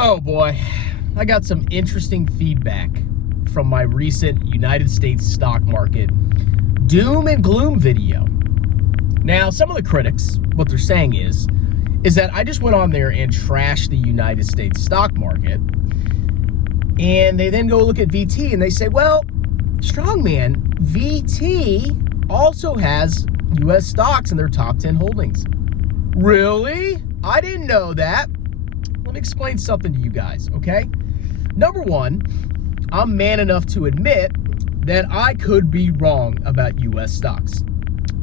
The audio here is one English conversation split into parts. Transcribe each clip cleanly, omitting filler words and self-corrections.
Oh boy, I got some interesting feedback from my recent United States stock market doom and gloom video. Now, some of the critics, what they're saying is that I just went on there and trashed the United States stock market, and they then go look at VT and they say, well, strongman, VT also has U.S. stocks in their top 10 holdings. Really? I didn't know that. Let me explain something to you guys, okay? Number one, I'm man enough to admit that I could be wrong about U.S. stocks.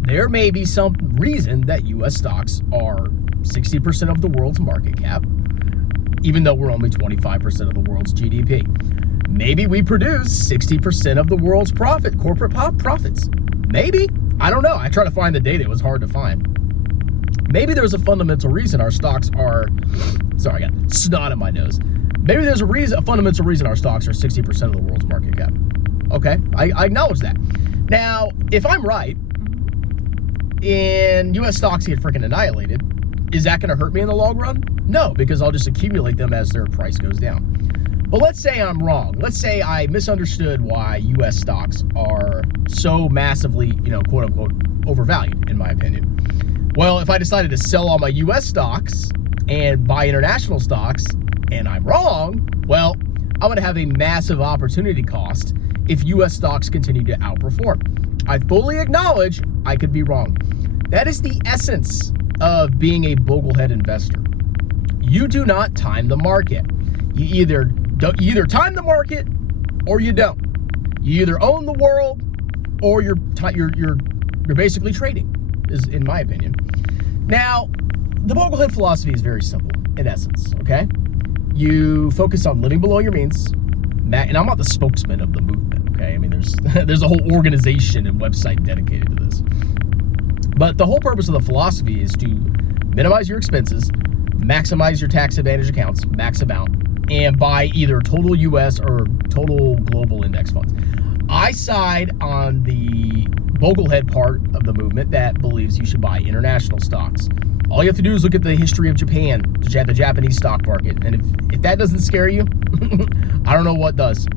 There may be some reason that U.S. stocks are 60% of the world's market cap, even though we're only 25% of the world's GDP. Maybe we produce 60% of the world's corporate profits. Maybe. I don't know. I tried to find the data. It was hard to find. Maybe there's a fundamental reason our stocks are, sorry, I got snot in my nose. Maybe there's a fundamental reason our stocks are 60% of the world's market cap. Okay, I acknowledge that. Now, if I'm right, and U.S. stocks get freaking annihilated, is that going to hurt me in the long run? No, because I'll just accumulate them as their price goes down. But let's say I'm wrong. Let's say I misunderstood why U.S. stocks are so massively, quote unquote, overvalued, in my opinion. Well, if I decided to sell all my U.S. stocks and buy international stocks, and I'm wrong, well, I'm going to have a massive opportunity cost if U.S. stocks continue to outperform. I fully acknowledge I could be wrong. That is the essence of being a Vogelhead investor. You do not time the market. You either time the market or you don't. You either own the world or you're basically trading, is in my opinion. Now, the Vogelhead philosophy is very simple, in essence, okay? You focus on living below your means, and I'm not the spokesman of the movement, okay? I mean, there's a whole organization and website dedicated to this. But the whole purpose of the philosophy is to minimize your expenses, maximize your tax advantage accounts, max amount, and buy either total U.S. or total global index funds. I side on the Vogelhead part of the movement that believes you should buy international stocks. All you have to do is look at the history of Japan, the Japanese stock market. And if that doesn't scare you, I don't know what does.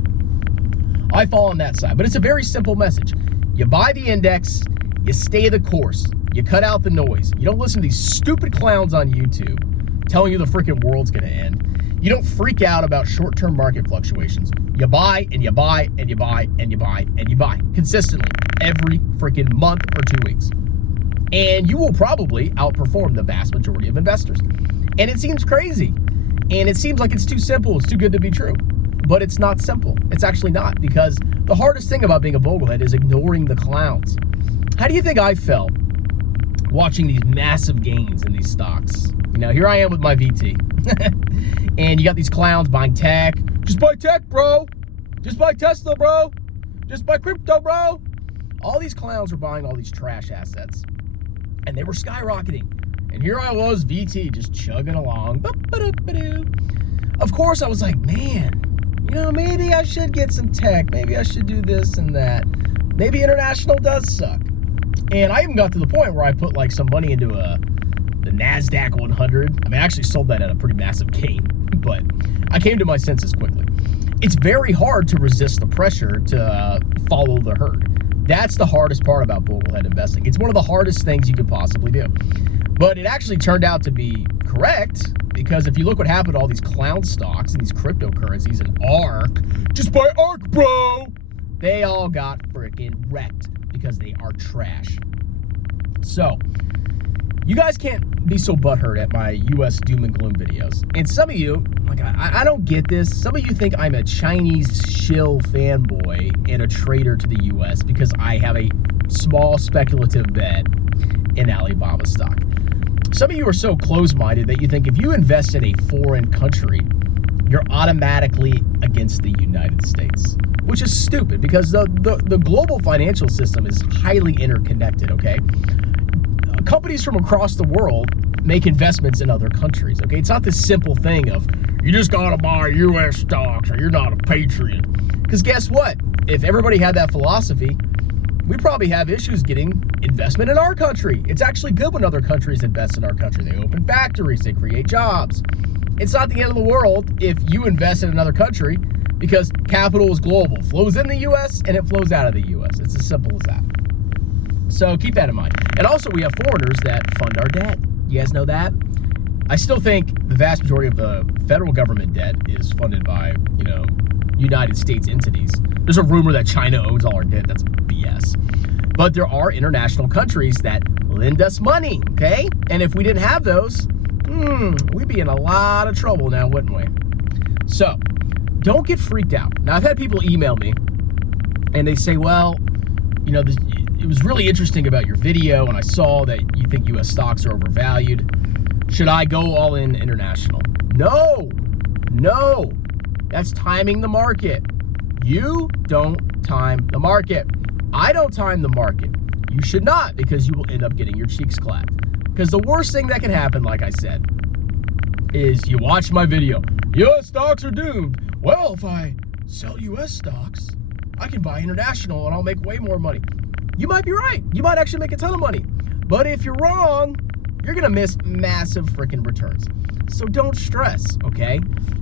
I fall on that side. But it's a very simple message. You buy the index, you stay the course, you cut out the noise. You don't listen to these stupid clowns on YouTube telling you the freaking world's going to end. You don't freak out about short-term market fluctuations. You buy and you buy and you buy and you buy and you buy consistently every freaking month or 2 weeks. And you will probably outperform the vast majority of investors. And it seems crazy. And it seems like it's too simple. It's too good to be true. But it's not simple. It's actually not, because the hardest thing about being a Vogelhead is ignoring the clowns. How do you think I felt watching these massive gains in these stocks? Here I am with my VT. And you got these clowns buying tech. Just buy tech, bro. Just buy Tesla, bro. Just buy crypto, bro. All these clowns were buying all these trash assets. And they were skyrocketing. And here I was, VT, just chugging along. Of course, I was like, man, maybe I should get some tech. Maybe I should do this and that. Maybe international does suck. And I even got to the point where I put like some money into the NASDAQ 100. I mean, I actually sold that at a pretty massive gain, but I came to my senses quickly. It's very hard to resist the pressure to follow the herd. That's the hardest part about Vogelhead investing. It's one of the hardest things you could possibly do. But it actually turned out to be correct, because if you look what happened to all these clown stocks and these cryptocurrencies and ARK, just buy ARK, bro! They all got freaking wrecked because they are trash. So, you guys can't be so butthurt at my U.S. doom and gloom videos. And some of you, like, I don't get this. Some of you think I'm a Chinese shill fanboy and a traitor to the U.S. because I have a small speculative bet in Alibaba stock. Some of you are so close-minded that you think if you invest in a foreign country, you're automatically against the United States, which is stupid, because the global financial system is highly interconnected, okay? Companies from across the world make investments in other countries, okay? It's not this simple thing of, you just gotta buy U.S. stocks or you're not a patriot. Because guess what? If everybody had that philosophy, we probably have issues getting investment in our country. It's actually good when other countries invest in our country. They open factories, they create jobs. it's not the end of the world if you invest in another country, because capital is global. Flows in the U.S. and it flows out of the U.S. It's as simple as that. So keep that in mind. And also, we have foreigners that fund our debt. You guys know that? I still think the vast majority of the federal government debt is funded by, United States entities. There's a rumor that China owns all our debt. That's BS. But there are international countries that lend us money, okay? And if we didn't have those, we'd be in a lot of trouble now, wouldn't we? So, don't get freaked out. Now, I've had people email me, and they say, well, it was really interesting about your video, and I saw that you think U.S. stocks are overvalued. Should I go all in international? No. That's timing the market. You don't time the market. I don't time the market. You should not, because you will end up getting your cheeks clapped. Because the worst thing that can happen, like I said, is you watch my video. U.S. stocks are doomed. Well, if I sell U.S. stocks, I can buy international and I'll make way more money. You might be right. You might actually make a ton of money. But if you're wrong, you're going to miss massive freaking returns. So don't stress, okay?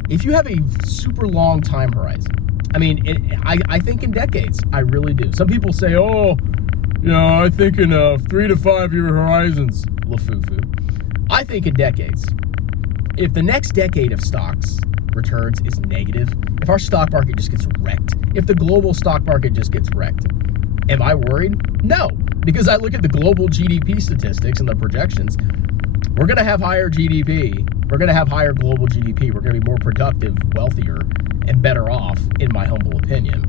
If you have a super long time horizon, I think in decades, I really do. Some people say, I think in 3 to 5 year horizons, la-foo-foo. I think in decades. If the next decade of stocks returns is negative, if our stock market just gets wrecked, if the global stock market just gets wrecked, am I worried? No, because I look at the global GDP statistics and the projections. We're going to have higher GDP. We're going to have higher global GDP. We're going to be more productive, wealthier, and better off, in my humble opinion,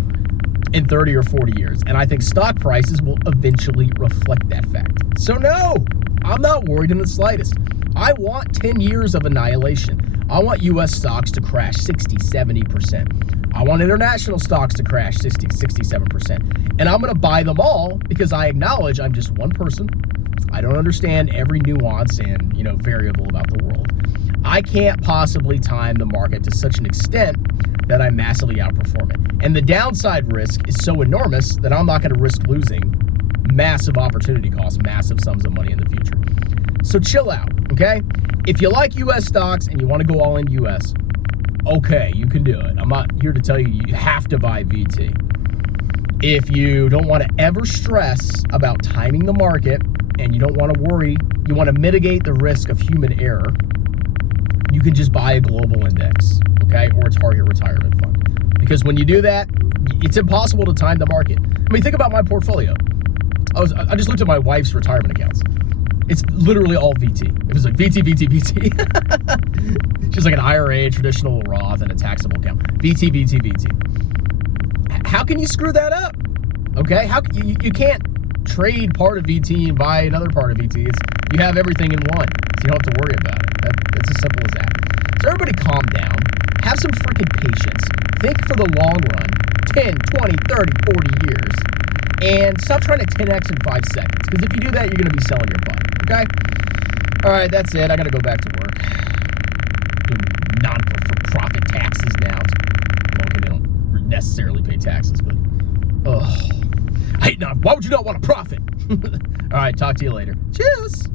in 30 or 40 years. And I think stock prices will eventually reflect that fact. So no, I'm not worried in the slightest. I want 10 years of annihilation. I want U.S. stocks to crash 60, 70%. I want international stocks to crash 60, 67%. And I'm going to buy them all because I acknowledge I'm just one person. I don't understand every nuance and, variable about the world. I can't possibly time the market to such an extent that I massively outperform it. And the downside risk is so enormous that I'm not going to risk losing massive opportunity costs, massive sums of money in the future. So chill out, okay? If you like U.S. stocks and you want to go all in U.S., okay, you can do it. I'm not here to tell you you have to buy VT. If you don't want to ever stress about timing the market and you don't want to worry, you want to mitigate the risk of human error, you can just buy a global index, okay, or a target retirement fund. Because when you do that, it's impossible to time the market. Think about my portfolio. I just looked at my wife's retirement accounts. It's literally all VT. It was like VT. She's like an IRA, traditional Roth, and a taxable account. VT. How can you screw that up? Okay, how can you can't trade part of VT and buy another part of VT. You have everything in one, so you don't have to worry about it. It's as simple as that. So everybody calm down. Have some freaking patience. Think for the long run, 10, 20, 30, 40 years. And stop trying to 10x in 5 seconds. Because if you do that, you're going to be selling your butt. Okay? All right, that's it. I got to go back to work. Doing non-for-profit taxes now. Well, they don't necessarily pay taxes, but... Why would you not want to profit? All right, talk to you later. Cheers!